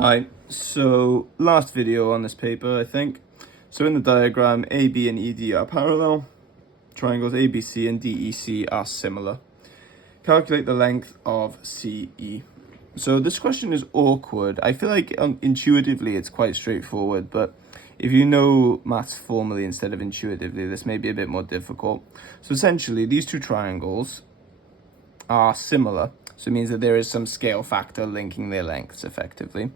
Hi, so last video on this paper, I think. So in the diagram, AB and ED are parallel. Triangles ABC and DEC are similar. Calculate the length of CE. So this question is awkward. I feel like intuitively it's quite straightforward, but if you know maths formally instead of intuitively, this may be a bit more difficult. So essentially, these two triangles are similar. So it means that there is some scale factor linking their lengths effectively.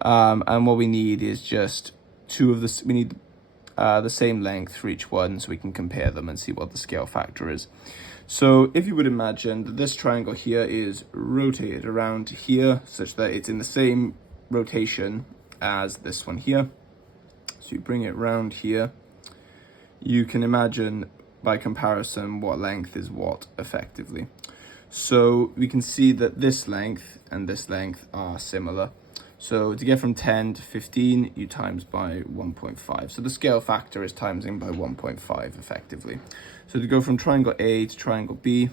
And what we need is just we need the same length for each one so we can compare them and see what the scale factor is. So if you would imagine that this triangle here is rotated around here such that it's in the same rotation as this one here. So you bring it round here. You can imagine by comparison what length is what effectively. So we can see that this length and this length are similar. So to get from 10 to 15, you times by 1.5. So the scale factor is timesing by 1.5 effectively. So to go from triangle A to triangle B,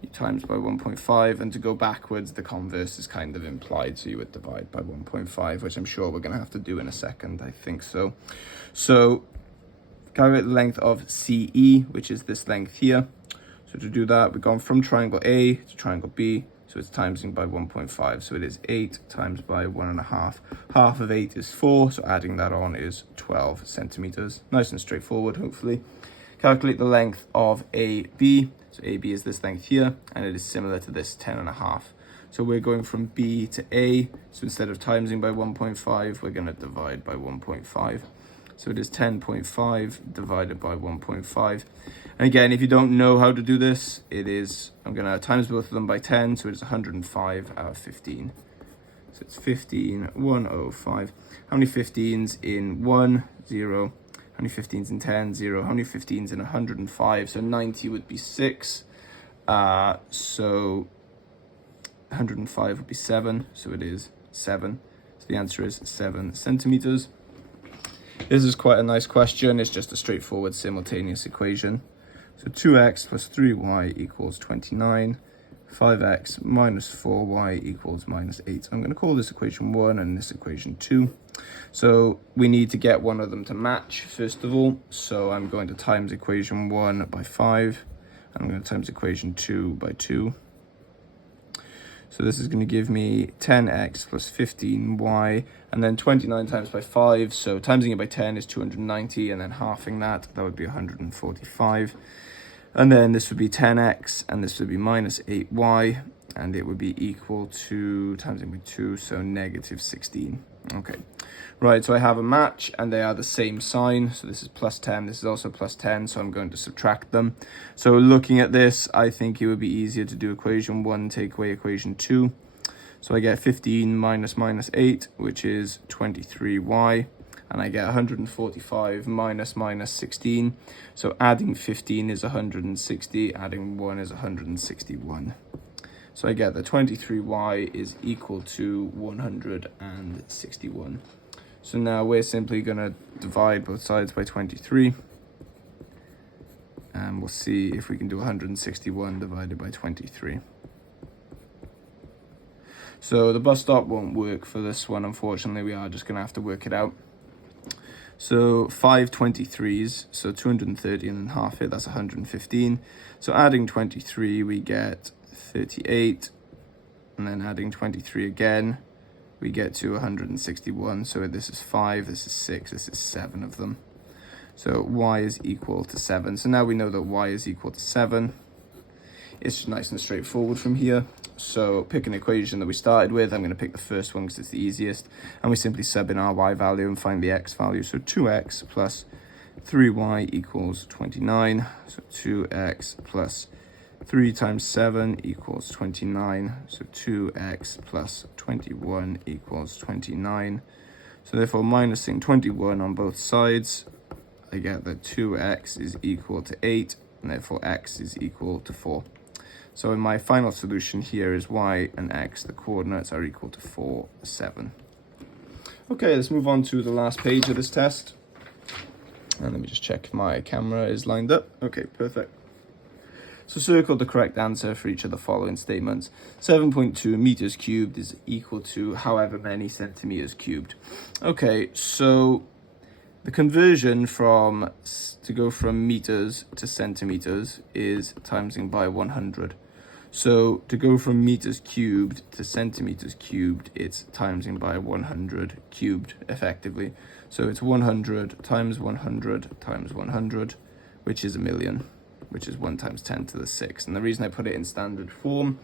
you times by 1.5, and to go backwards, the converse is kind of implied. So you would divide by 1.5, which I'm sure we're going to have to do in a second. I think so. So calculate the length of CE, which is this length here. So to do that, we've gone from triangle A to triangle B, so it's timesing by 1.5. So it is 8 times by 1.5. Half of 8 is 4, so adding that on is 12 centimeters. Nice and straightforward, hopefully. Calculate the length of AB. So AB is this length here, and it is similar to this 10.5. So we're going from B to A, so instead of timesing by 1.5, we're going to divide by 1.5. So it is 10.5 divided by 1.5. And again, if you don't know how to do this, I'm going to times both of them by 10, so it's 105 out of 15. So it's 15, 105. How many 15s in 1? 0. How many 15s in 10? 0. How many 15s in 105? So 90 would be 6. So 105 would be 7, so it is 7. So the answer is 7 centimeters. This is quite a nice question. It's just a straightforward simultaneous equation. So 2x plus 3y equals 29. 5x minus 4y equals minus 8. I'm going to call this equation 1 and this equation 2. So we need to get one of them to match, first of all. So I'm going to times equation 1 by 5. And I'm going to times equation 2 by 2. So this is going to give me 10x plus 15y, and then 29 times by 5. So timesing it by 10 is 290, and then halving that would be 145. And then this would be 10x, and this would be minus 8y, and it would be equal to, timesing by 2, so negative 16. Okay, right, so I have a match, and they are the same sign. So this is plus 10, this is also plus 10, so I'm going to subtract them. So looking at this, I think it would be easier to do equation 1, take away equation 2. So I get 15 minus minus 8, which is 23y. And I get 145 minus minus 16. So adding 15 is 160, adding 1 is 161. So I get that 23y is equal to 161. So now we're simply going to divide both sides by 23. And we'll see if we can do 161 divided by 23. So the bus stop won't work for this one, unfortunately. We are just going to have to work it out. So 5 23s, so 230, and then half it, that's 115. So adding 23, we get 38, and then adding 23 again, we get to 161. So this is 5, this is 6, this is 7 of them. So y is equal to 7. So now we know that y is equal to 7. It's just nice and straightforward from here. So pick an equation that we started with. I'm going to pick the first one because it's the easiest. And we simply sub in our y value and find the x value. So 2x plus 3y equals 29. So 2x plus 3 times 7 equals 29. So 2x plus 21 equals 29. So therefore, minusing 21 on both sides, I get that 2x is equal to 8. And therefore, x is equal to 4. So in my final solution here is y and x, the coordinates are equal to 4, 7. Okay, let's move on to the last page of this test. And let me just check if my camera is lined up. Okay, perfect. So circle the correct answer for each of the following statements. 7.2 meters cubed is equal to however many centimeters cubed. Okay, so the conversion to go from meters to centimeters is timesing by 100. So to go from meters cubed to centimeters cubed, it's timesing by 100 cubed effectively. So it's 100 times 100 times 100, which is a million, which is 1 times 10 to the 6. And the reason I put it in standard form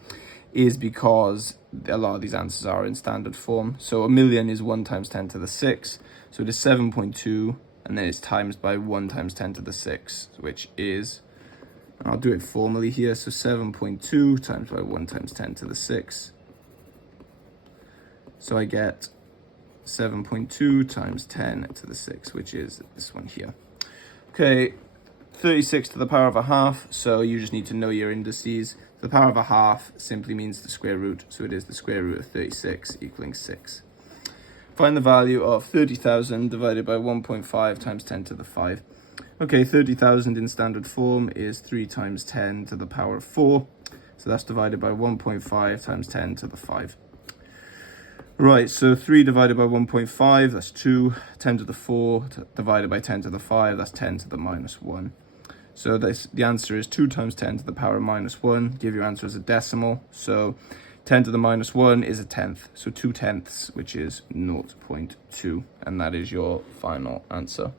is because a lot of these answers are in standard form. So a million is 1 times 10 to the 6. So it is 7.2, and then it's times by 1 times 10 to the 6, which is, I'll do it formally here, so 7.2 times by 1 times 10 to the 6. So I get 7.2 times 10 to the 6, which is this one here. Okay, 36 to the power of a half, so you just need to know your indices. The power of a half simply means the square root, so it is the square root of 36 equaling 6. Find the value of 30,000 divided by 1.5 times 10 to the 5. Okay, 30,000 in standard form is 3 times 10 to the power of 4. So that's divided by 1.5 times 10 to the 5. Right, so 3 divided by 1.5, that's 2. 10 to the 4 divided by 10 to the 5, that's 10 to the minus 1. So the answer is 2 times 10 to the power of minus 1. Give your answer as a decimal. So 10 to the minus 1 is a tenth. So 2 tenths, which is 0.2. And that is your final answer.